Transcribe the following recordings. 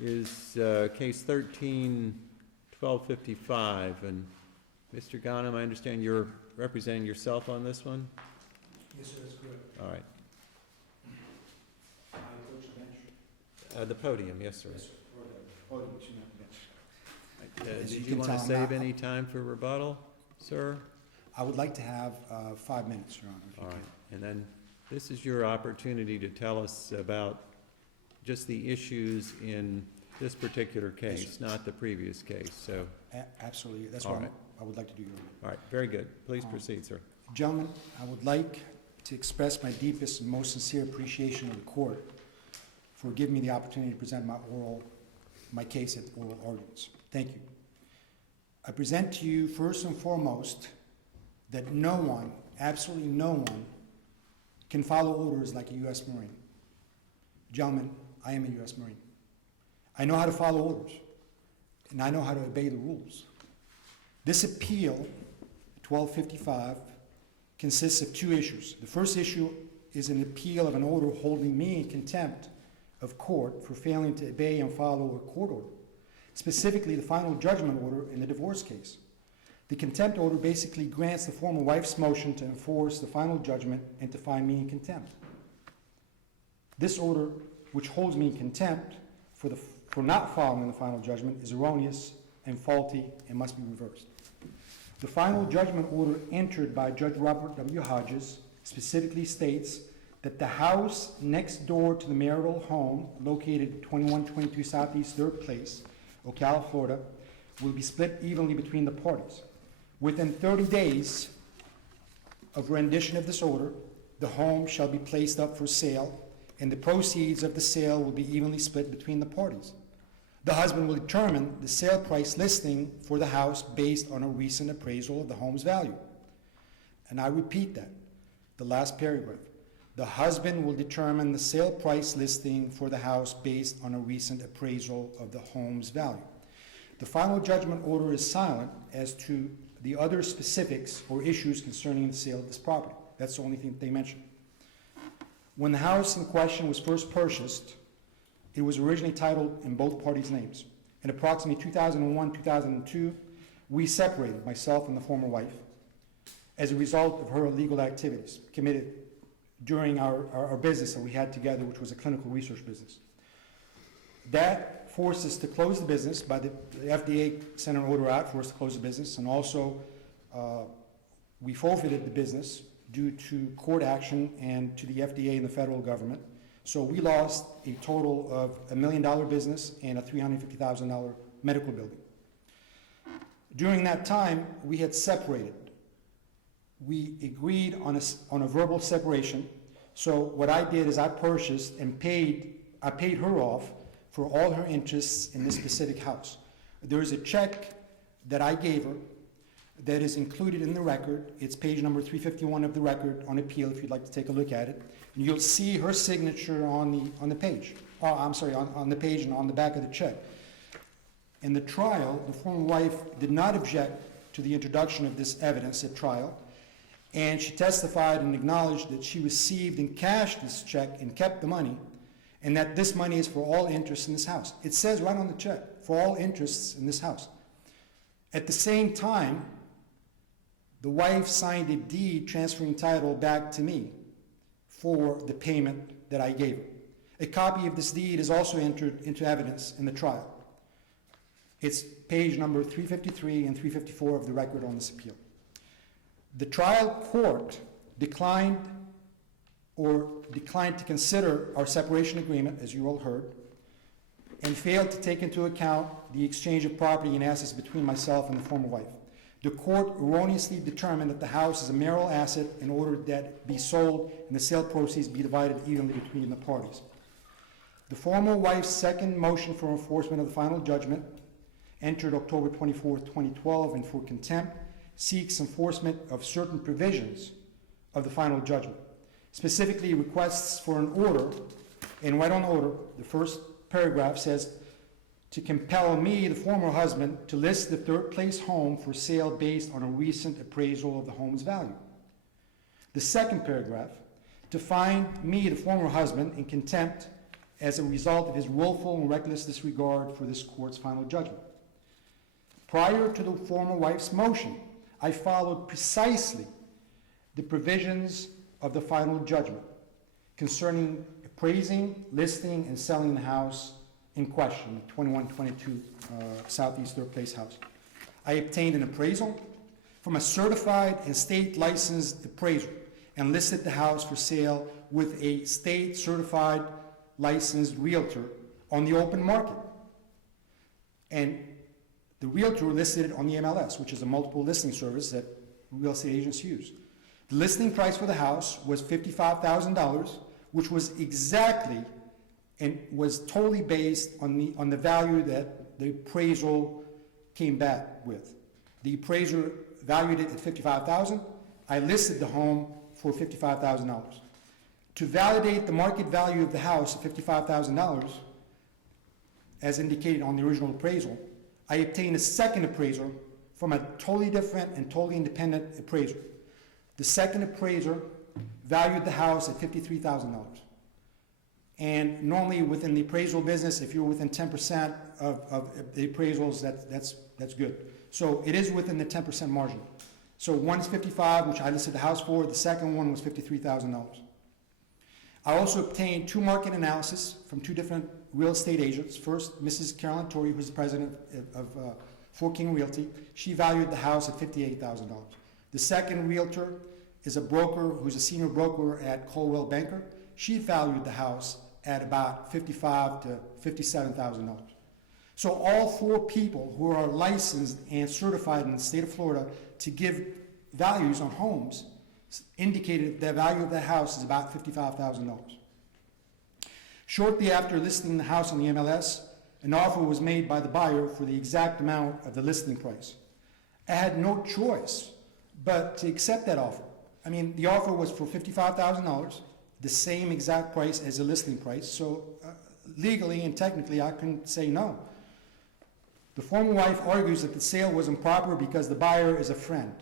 is case 13-1255, and Mr. Ghanem, I understand you're representing yourself on this one? Yes, sir, that's correct. All right. I approach the bench. The podium, yes, sir. Yes, sir. Or the podium, should not the bench. Did you want to save any time for rebuttal, sir? I would like to have 5 minutes, Your Honor. All right. And then this is your opportunity to tell us about just the issues in this particular case, not the previous case. So, absolutely. That's all what right. I would like to do, Your Honor. All right. Very good. Please proceed, sir. Gentlemen, I would like to express my deepest and most sincere appreciation of the court for giving me the opportunity to present my case at oral arguments. Thank you. I present to you first and foremost that no one, absolutely no one, can follow orders like a U.S. Marine. Gentlemen, I am a U.S. Marine. I know how to follow orders, and I know how to obey the rules. This appeal, 1255, consists of 2 issues. The first issue is an appeal of an order holding me in contempt of court for failing to obey and follow a court order, specifically the final judgment order in the divorce case. The contempt order basically grants the former wife's motion to enforce the final judgment and to find me in contempt. This order, which holds me in contempt for not following the final judgment, is erroneous and faulty and must be reversed. The final judgment order entered by Judge Robert W. Hodges specifically states that the house next door to the marital home, located 2122 Southeast 3rd Place, Ocala, Florida, will be split evenly between the parties. Within 30 days of rendition of this order, the home shall be placed up for sale, and the proceeds of the sale will be evenly split between the parties. The husband will determine the sale price listing for the house based on a recent appraisal of the home's value. And I repeat that, the last paragraph. The husband will determine the sale price listing for the house based on a recent appraisal of the home's value. The final judgment order is silent as to the other specifics or issues concerning the sale of this property. That's the only thing that they mention. When the house in question was first purchased, it was originally titled in both parties' names. In approximately 2001-2002, we separated, myself and the former wife, as a result of her illegal activities committed during our business that we had together, which was a clinical research business. That forced us to close the business. By the FDA sent an order out for us to close the business, and also we forfeited the business due to court action and to the FDA and the federal government. So we lost a total of $1 million business and a $350,000 medical building. During that time, we had separated. We agreed on a verbal separation. So what I did is I purchased and paid her off for all her interests in this specific house. There is a check that I gave her that is included in the record. It's page number 351 of the record on appeal, if you'd like to take a look at it. And you'll see her signature on the page. Oh, I'm sorry, on the page and on the back of the check. In the trial, the former wife did not object to the introduction of this evidence at trial, and she testified and acknowledged that she received and cashed this check and kept the money, and that this money is for all interests in this house. It says right on the check, for all interests in this house. At the same time, the wife signed a deed transferring title back to me for the payment that I gave her. A copy of this deed is also entered into evidence in the trial. It's page number 353 and 354 of the record on this appeal. The trial court declined to consider our separation agreement, as you all heard, and failed to take into account the exchange of property and assets between myself and the former wife. The court erroneously determined that the house is a marital asset in order that it be sold and the sale proceeds be divided evenly between the parties. The former wife's second motion for enforcement of the final judgment, entered October 24, 2012, and for contempt, seeks enforcement of certain provisions of the final judgment. Specifically, requests for an order, and right on order, the first paragraph says, to compel me, the former husband, to list the 3rd Place home for sale based on a recent appraisal of the home's value. The second paragraph, to find me, the former husband, in contempt as a result of his willful and reckless disregard for this court's final judgment. Prior to the former wife's motion, I followed precisely the provisions of the final judgment concerning appraising, listing, and selling the house in question, 2122 Southeast 3rd Place house. I obtained an appraisal from a certified and state-licensed appraiser and listed the house for sale with a state-certified licensed realtor on the open market. And the realtor listed it on the MLS, which is a multiple listing service that real estate agents use. The listing price for the house was $55,000, which was exactly and was totally based on the value that the appraisal came back with. The appraiser valued it at $55,000. I listed the home for $55,000. To validate the market value of the house at $55,000, as indicated on the original appraisal, I obtained a second appraiser from a totally different and totally independent appraiser. The second appraiser valued the house at $53,000. And normally within the appraisal business, if you're within 10% of the appraisals, that's good. So it is within the 10% margin. So one is $55,000, which I listed the house for. The second one was $53,000. I also obtained two market analysis from two different real estate agents. First, Mrs. Carolyn Torrey, who's the president of Fort King Realty. She valued the house at $58,000. The second realtor is a broker who's a senior broker at Coldwell Banker. She valued the house at about $55,000 to $57,000. So all four people who are licensed and certified in the state of Florida to give values on homes indicated the value of the house is about $55,000. Shortly after listing the house on the MLS, an offer was made by the buyer for the exact amount of the listing price. I had no choice but to accept that offer. I mean, the offer was for $55,000, the same exact price as the listing price, so legally and technically I couldn't say no. The former wife argues that the sale was improper because the buyer is a friend.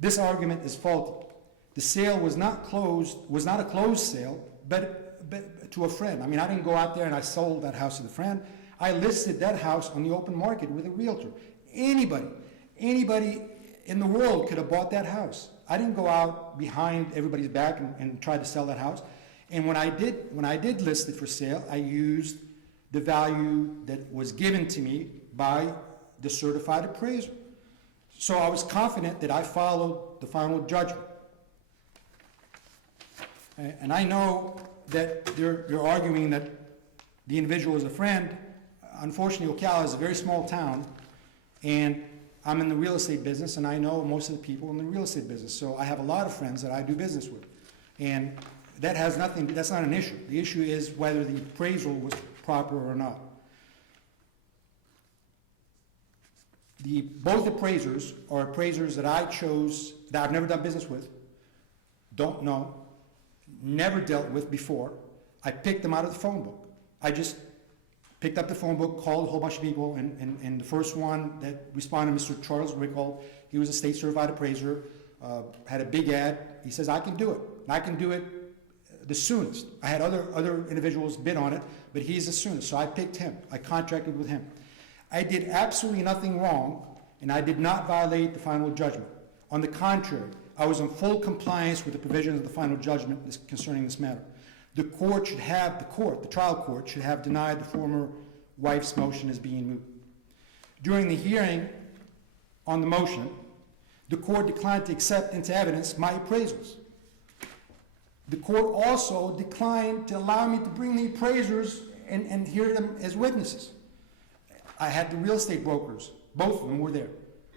This argument is faulty. The sale was not a closed sale, but to a friend. I mean, I didn't go out there and I sold that house to the friend. I listed that house on the open market with a realtor. Anybody in the world could have bought that house. I didn't go out behind everybody's back and try to sell that house. And when I did list it for sale, I used the value that was given to me by the certified appraiser. So I was confident that I followed the final judgment. And I know that they're arguing that the individual is a friend. Unfortunately, Ocala is a very small town, and I'm in the real estate business, and I know most of the people in the real estate business. So I have a lot of friends that I do business with. And that's not an issue. The issue is whether the appraisal was proper or not. Both appraisers are appraisers that I chose, that I've never done business with, don't know, never dealt with before. I picked them out of the phone book. I just picked up the phone book, called a whole bunch of people, and the first one that responded, Mr. Charles Rickhold, he was a state certified appraiser, had a big ad. He says, I can do it. And I can do it the soonest. I had other individuals bid on it, but he's the soonest. So I picked him. I contracted with him. I did absolutely nothing wrong, and I did not violate the final judgment. On the contrary, I was in full compliance with the provisions of the final judgment concerning this matter. The trial court should have denied the former wife's motion as being moot. During the hearing on the motion, the court declined to accept into evidence my appraisals. The court also declined to allow me to bring the appraisers and hear them as witnesses. I had the real estate brokers, both of them were there.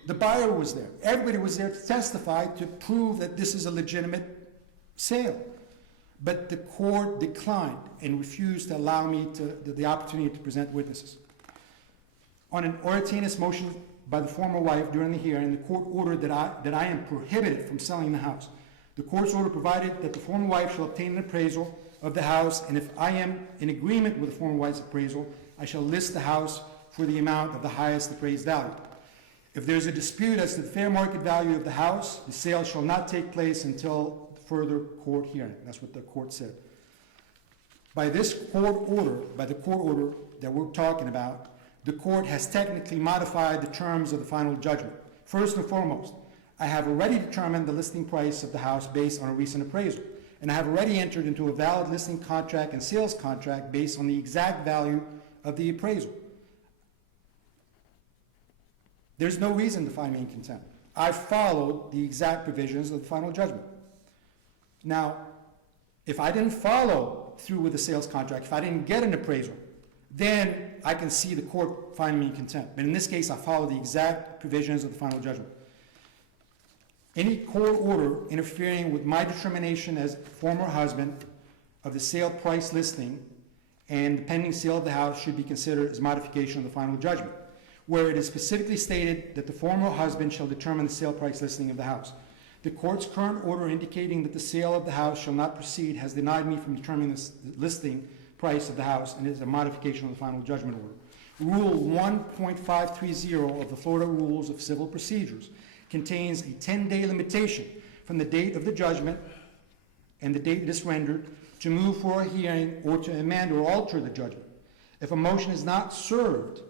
The buyer was there. Everybody was there to testify to prove that this is a legitimate sale. But the court declined and refused to allow me the opportunity to present witnesses. On an Oratinas motion by the former wife during the hearing, the court ordered that I am prohibited from selling the house. The court's order provided that the former wife shall obtain an appraisal of the house, and if I am in agreement with the former wife's appraisal, I shall list the house for the amount of the highest appraised value. If there is a dispute as to the fair market value of the house, the sale shall not take place until further court hearing. That's what the court said. By this court order, by the court order that we're talking about, the court has technically modified the terms of the final judgment. First and foremost, I have already determined the listing price of the house based on a recent appraisal, and I have already entered into a valid listing contract and sales contract based on the exact value of the appraisal. There's no reason to find me in contempt. I followed the exact provisions of the final judgment. Now, if I didn't follow through with the sales contract, if I didn't get an appraisal, then I can see the court find me in contempt. But in this case, I followed the exact provisions of the final judgment. Any court order interfering with my determination as former husband of the sale price listing and the pending sale of the house should be considered as modification of the final judgment, where it is specifically stated that the former husband shall determine the sale price listing of the house. The court's current order indicating that the sale of the house shall not proceed has denied me from determining the listing price of the house and is a modification of the final judgment order. Rule 1.530 of the Florida Rules of Civil Procedures contains a 10-day limitation from the date of the judgment and the date it is rendered to move for a hearing or to amend or alter the judgment. If a motion is not served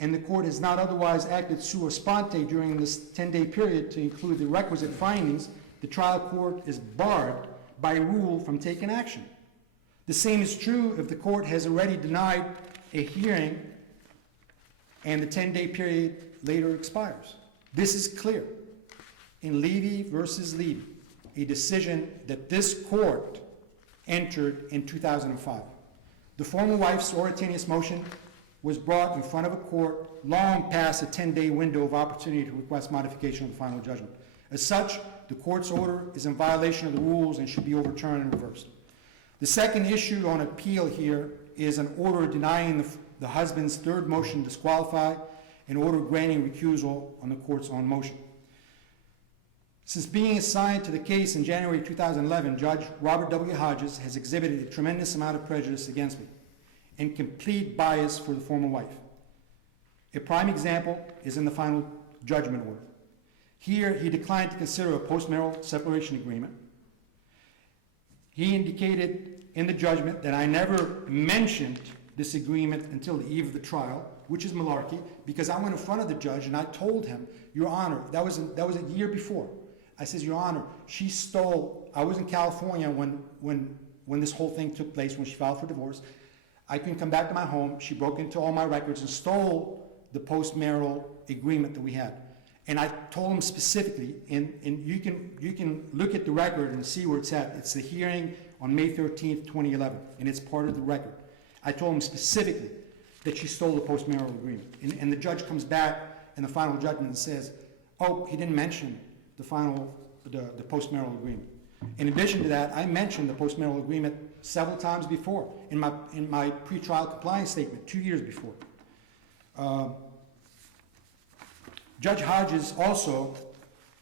and the court has not otherwise acted sua sponte during this 10-day period to include the requisite findings, the trial court is barred by rule from taking action. The same is true if the court has already denied a hearing and the 10-day period later expires. This is clear in Levy versus Levy, a decision that this court entered in 2005. The former wife's oratorious motion was brought in front of a court long past a 10-day window of opportunity to request modification of the final judgment. As such, the court's order is in violation of the rules and should be overturned and reversed. The second issue on appeal here is an order denying the husband's third motion to disqualify, an order granting recusal on the court's own motion. Since being assigned to the case in January 2011, Judge Robert W. Hodges has exhibited a tremendous amount of prejudice against me and complete bias for the former wife. A prime example is in the final judgment order. Here, he declined to consider a post-marital separation agreement. He indicated in the judgment that I never mentioned this agreement until the eve of the trial, which is malarkey, because I went in front of the judge and I told him, Your Honor, that was a year before. I says, Your Honor, she stole, I was in California when this whole thing took place, when she filed for divorce. I couldn't come back to my home. She broke into all my records and stole the post-marital agreement that we had. And I told him specifically, and you can look at the record and see where it's at. It's the hearing on May 13th, 2011, and it's part of the record. I told him specifically that she stole the post-marital agreement. And the judge comes back in the final judgment and says, oh, he didn't mention the post-marital agreement. In addition to that, I mentioned the post-marital agreement several times before in my pretrial compliance statement 2 years before. Judge Hodges also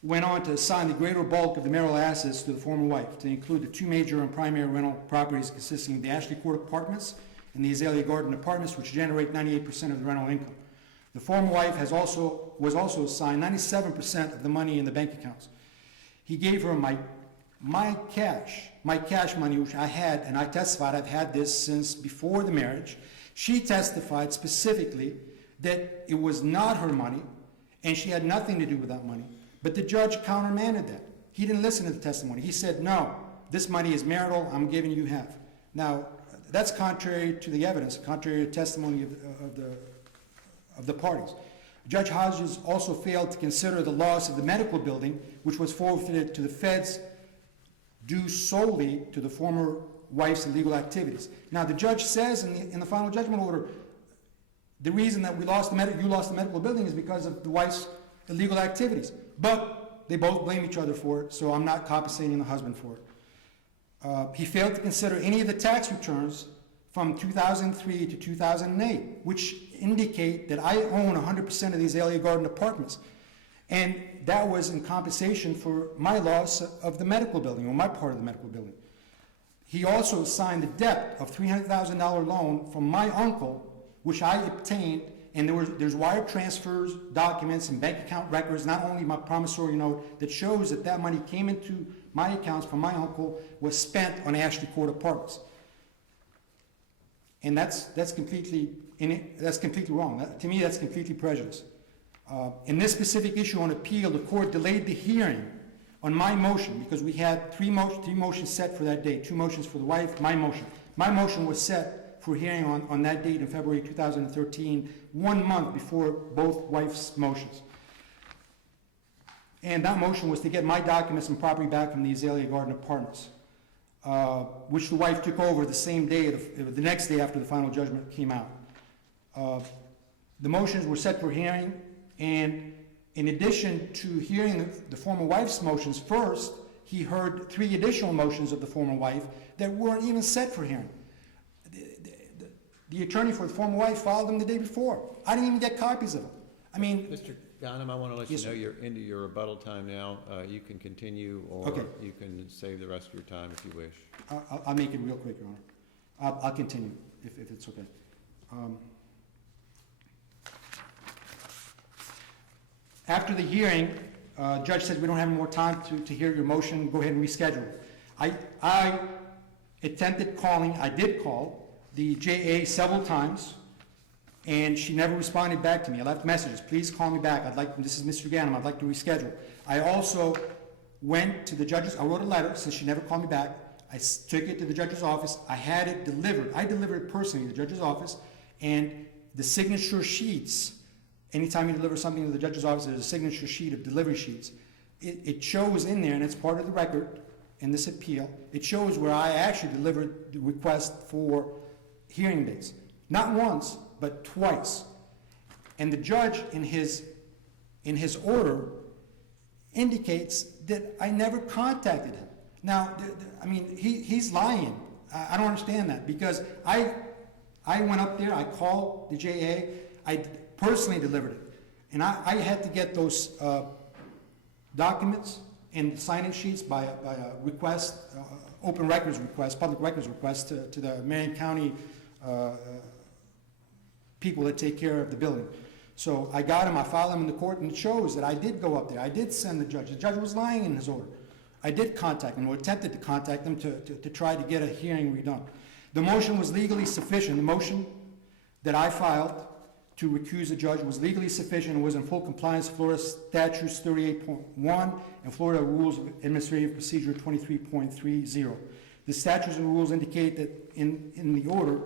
went on to assign the greater bulk of the marital assets to the former wife, to include the two major and primary rental properties consisting of the Ashley Court Apartments and the Azalea Garden Apartments, which generate 98% of the rental income. The former wife was also assigned 97% of the money in the bank accounts. He gave her my cash money, which I had, and I testified I've had this since before the marriage. She testified specifically that it was not her money, and she had nothing to do with that money. But the judge countermanded that. He didn't listen to the testimony. He said, no, this money is marital, I'm giving you half. Now, that's contrary to the evidence, contrary to testimony of the parties. Judge Hodges also failed to consider the loss of the medical building, which was forfeited to the feds due solely to the former wife's illegal activities. Now, the judge says in the final judgment order, the reason that you lost the medical building is because of the wife's illegal activities. But they both blame each other for it, so I'm not compensating the husband for it. He failed to consider any of the tax returns from 2003 to 2008, which indicate that I own 100% of the Azalea Garden Apartments. And that was in compensation for my loss of the medical building, or my part of the medical building. He also assigned the debt of $300,000 loan from my uncle, which I obtained, and there's wire transfers, documents, and bank account records, not only my promissory note, that shows that that money came into my accounts from my uncle, was spent on Ashley Court Apartments. And that's completely wrong. To me, that's completely prejudiced. In this specific issue on appeal, the court delayed the hearing on my motion because we had three motions set for that date, 2 motions for the wife, my motion. My motion was set for hearing on that date in February 2013, 1 month before both wife's motions. And that motion was to get my documents and property back from the Azalea Garden Apartments, which the wife took over the same day, the next day after the final judgment came out. The motions were set for hearing, and in addition to hearing the former wife's motions first, he heard 3 additional motions of the former wife that weren't even set for hearing. The attorney for the former wife filed them the day before. I didn't even get copies of them. I mean... Mr. Ghanem, I want to let Yes, you know sir. you're into your rebuttal time now. You can continue, or Okay. you can save the rest of your time if you wish. I'll make it real quick, Your Honor. I'll continue, if it's okay. After the hearing, judge said we don't have any more time to hear your motion, go ahead and reschedule. I attempted calling, I did call the JA several times, and she never responded back to me. I left messages, please call me back, this is Mr. Ghanem, I'd like to reschedule. I also went to the judge's, I wrote a letter, since she never called me back, I took it to the judge's office, I had it delivered. I delivered it personally to the judge's office, and the signature sheets, anytime you deliver something to the judge's office, there's a signature sheet of delivery sheets. It shows in there, and it's part of the record in this appeal, it shows where I actually delivered the request for hearing dates. Not once, but twice. And the judge, in his order, indicates that I never contacted him. Now, I mean, he's lying. I don't understand that, because I went up there, I called the JA, I personally delivered it. And I had to get those documents and sign-in sheets by a request, open records request, public records request to the Marion County people that take care of the building. So I got them, I filed them in the court, and it shows that I did go up there. I did send the judge. The judge was lying in his order. I did contact them, or attempted to contact them to try to get a hearing redone. The motion was legally sufficient. The motion that I filed to recuse the judge was legally sufficient and was in full compliance with Florida Statutes 38.1 and Florida Rules of Administrative Procedure 23.30. The statutes and rules indicate that in the order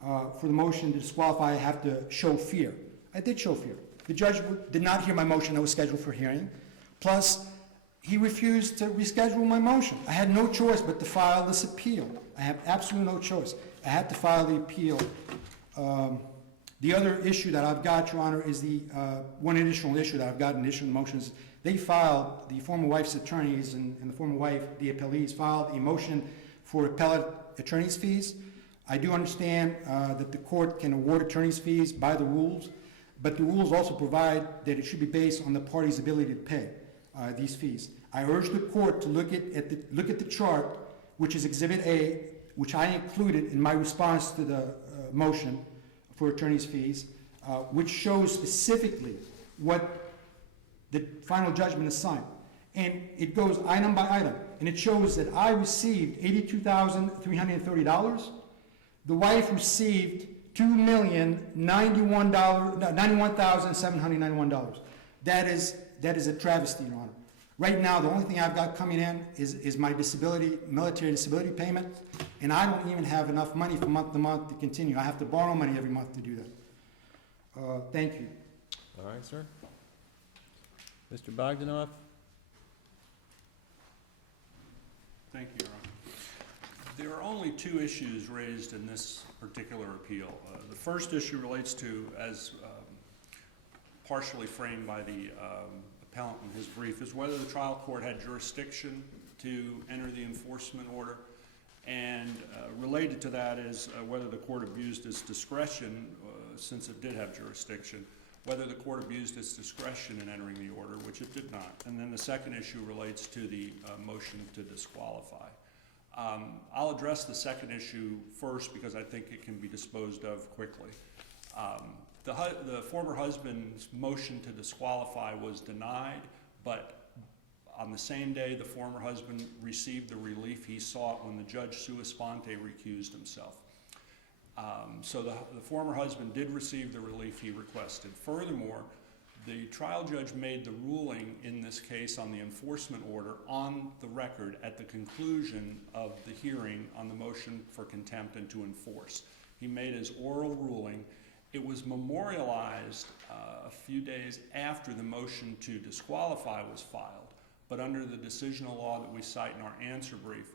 for the motion to disqualify, I have to show fear. I did show fear. The judge did not hear my motion that was scheduled for hearing. Plus, he refused to reschedule my motion. I had no choice but to file this appeal. I have absolutely no choice. I had to file the appeal. The other issue that I've got, Your Honor, is the one additional issue that I've got in additional motions. They filed, the former wife's attorneys and the former wife, the appellees, filed a motion for appellate attorney's fees. I do understand that the court can award attorney's fees by the rules, but the rules also provide that it should be based on the party's ability to pay these fees. I urge the court to look at the chart, which is Exhibit A, which I included in my response to the motion for attorney's fees, which shows specifically what the final judgment assigned. And it goes item by item, and it shows that I received $82,330. The wife received $2,091,791. That is a travesty, Your Honor. Right now, the only thing I've got coming in is my disability, military disability payment, and I don't even have enough money from month to month to continue. I have to borrow money every month to do that. Thank you. All right, sir. Mr. Bogdanoff? Thank you, Your Honor. There are only 2 issues raised in this particular appeal. The first issue relates to, as partially framed by the appellant in his brief, is whether the trial court had jurisdiction to enter the enforcement order, and related to that is whether the court abused its discretion, since it did have jurisdiction, whether the court abused its discretion in entering the order, which it did not. And then the second issue relates to the motion to disqualify. I'll address the second issue first because I think it can be disposed of quickly. The former husband's motion to disqualify was denied, but on the same day the former husband received the relief he sought when the judge sua sponte recused himself. So the former husband did receive the relief he requested. Furthermore, the trial judge made the ruling in this case on the enforcement order on the record at the conclusion of the hearing on the motion for contempt and to enforce. He made his oral ruling. It was memorialized a few days after the motion to disqualify was filed, but under the decisional law that we cite in our answer brief,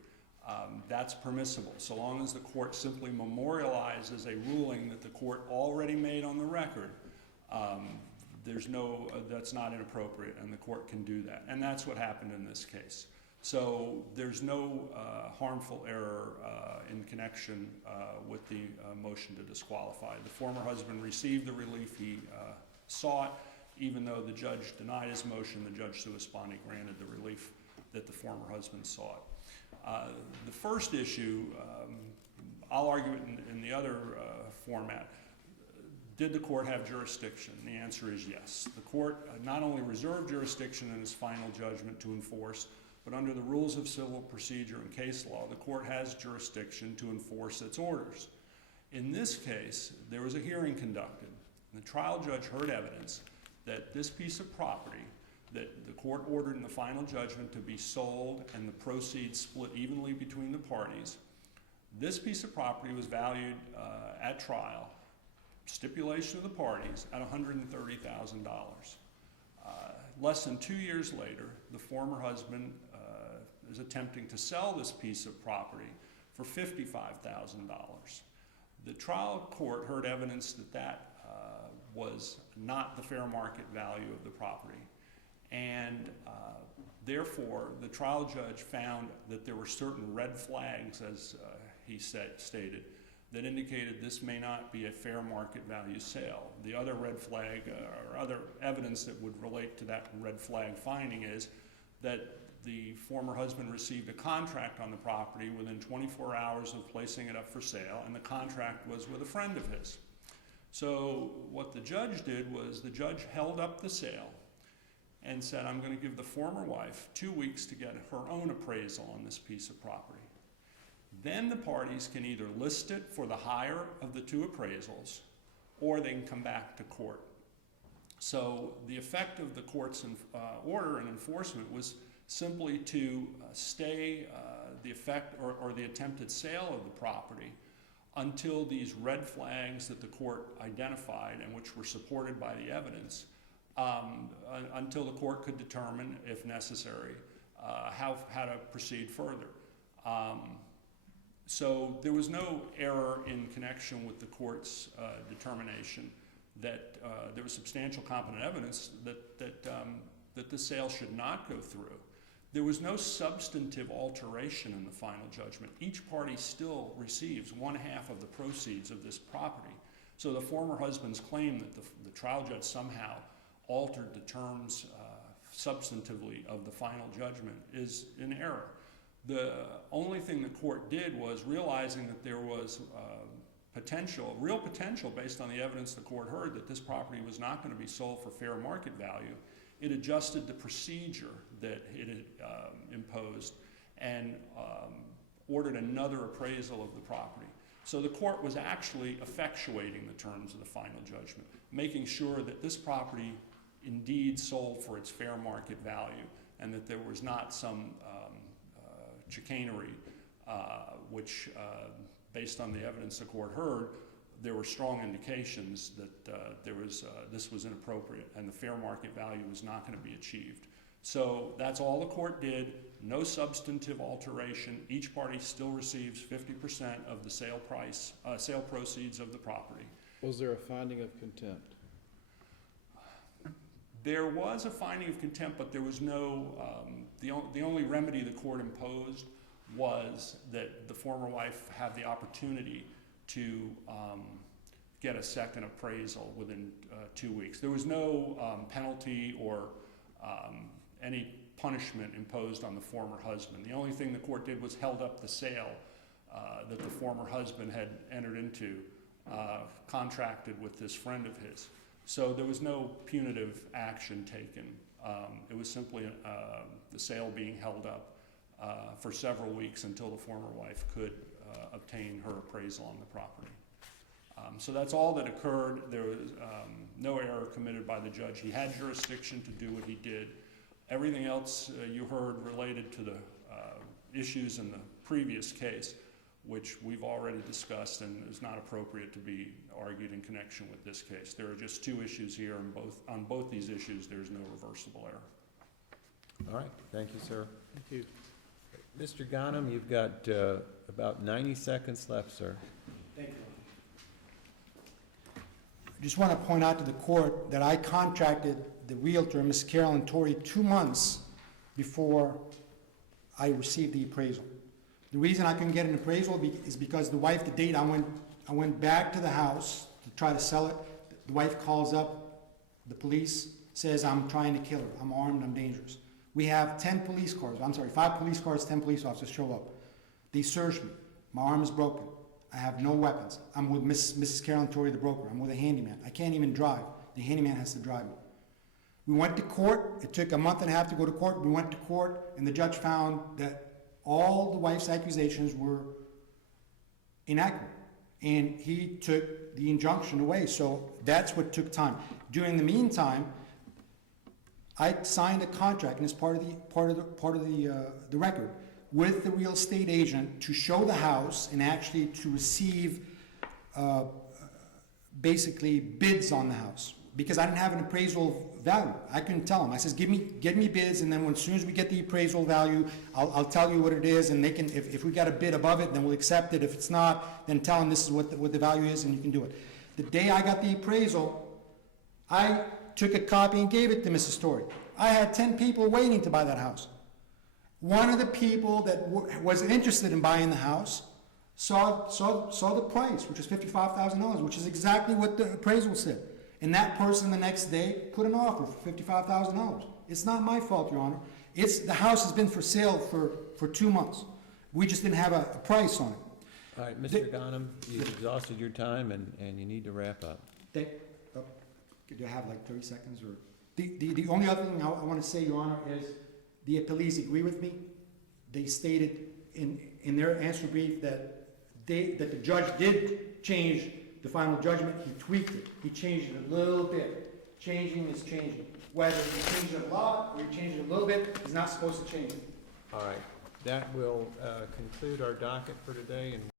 that's permissible, so long as the court simply memorializes a ruling that the court already made on the record. That's not inappropriate, and the court can do that. And that's what happened in this case. So there's no harmful error in connection with the motion to disqualify. The former husband received the relief he sought. Even though the judge denied his motion, the judge sua sponte granted the relief that the former husband sought. The first issue, I'll argue it in the other format. Did the court have jurisdiction? The answer is yes. The court not only reserved jurisdiction in its final judgment to enforce, but under the rules of civil procedure and case law, the court has jurisdiction to enforce its orders. In this case, there was a hearing conducted. The trial judge heard evidence that this piece of property that the court ordered in the final judgment to be sold and the proceeds split evenly between the parties, this piece of property was valued at trial, stipulation of the parties, at $130,000. Less than 2 years later, the former husband is attempting to sell this piece of property for $55,000. The trial court heard evidence that was not the fair market value of the property, and therefore the trial judge found that there were certain red flags, as he stated, that indicated this may not be a fair market value sale. The other red flag, or other evidence that would relate to that red flag finding, is that the former husband received a contract on the property within 24 hours of placing it up for sale, and the contract was with a friend of his. So what the judge did was the judge held up the sale and said, I'm going to give the former wife 2 weeks to get her own appraisal on this piece of property. Then the parties can either list it for the higher of the two appraisals, or they can come back to court. So the effect of the court's order and enforcement was simply to stay the effect or the attempted sale of the property until these red flags that the court identified and which were supported by the evidence, until the court could determine, if necessary, how to proceed further. So there was no error in connection with the court's determination that there was substantial competent evidence that the sale should not go through. There was no substantive alteration in the final judgment. Each party still receives 1/2 of the proceeds of this property. So the former husband's claim that the trial judge somehow altered the terms substantively of the final judgment is in error. The only thing the court did was, realizing that there was real potential based on the evidence the court heard that this property was not going to be sold for fair market value, it adjusted the procedure that it had imposed and ordered another appraisal of the property. So the court was actually effectuating the terms of the final judgment, making sure that this property indeed sold for its fair market value and that there was not some chicanery, which, based on the evidence the court heard, there were strong indications that this was inappropriate and the fair market value was not going to be achieved. So that's all the court did, no substantive alteration. Each party still receives 50% of the sale proceeds of the property. Was there a finding of contempt? There was a finding of contempt, but there was no, the only remedy the court imposed was that the former wife have the opportunity to get a second appraisal within 2 weeks. There was no penalty or any punishment imposed on the former husband. The only thing the court did was held up the sale that the former husband had entered into, contracted with this friend of his. So there was no punitive action taken. It was simply the sale being held up for several weeks until the former wife could obtain her appraisal on the property. So that's all that occurred. There was no error committed by the judge. He had jurisdiction to do what he did. Everything else you heard related to the issues in the previous case, which we've already discussed and is not appropriate to be argued in connection with this case. There are just two issues here, and on both these issues, there's no reversible error. All right, thank you, sir. Thank you. Mr. Ghanem, you've got about 90 seconds left, sir. Thank you. I just want to point out to the court that I contracted the realtor, Ms. Carolyn Torrey, 2 months before I received the appraisal. The reason I couldn't get an appraisal is because the wife, the date I went back to the house to try to sell it, the wife calls up the police, says I'm trying to kill her, I'm armed, I'm dangerous. We have 5 police cars, 10 police officers show up. They search me, my arm is broken, I have no weapons. I'm with Mrs. Carolyn Torrey, the broker, I'm with a handyman. I can't even drive, the handyman has to drive me. We went to court, it took a month and a half to go to court, we went to court, and the judge found that all the wife's accusations were inaccurate. And he took the injunction away, so that's what took time. During the meantime, I signed a contract, and it's part of the record, with the real estate agent to show the house and actually to receive basically bids on the house. Because I didn't have an appraisal value. I couldn't tell them. I says, get me bids, and then as soon as we get the appraisal value, I'll tell you what it is, and they can, if we got a bid above it, then we'll accept it. If it's not, then tell them this is what the value is, and you can do it. The day I got the appraisal, I took a copy and gave it to Mrs. Torrey. I had 10 people waiting to buy that house. One of the people that was interested in buying the house saw the price, which was $55,000, which is exactly what the appraisal said. And that person the next day put an offer for $55,000. It's not my fault, Your Honor. The house has been for sale for 2 months. We just didn't have a price on it. All right, Mr. Ghanem, you've exhausted your time, and you need to wrap up. Do I have like 30 seconds? Or the only other thing I want to say, Your Honor, is the appellees agree with me. They stated in their answer brief that the judge did change the final judgment. He tweaked it. He changed it a little bit. Changing is changing. Whether you change it a lot or you change it a little bit, is not supposed to change it. All right, that will conclude our docket for today, and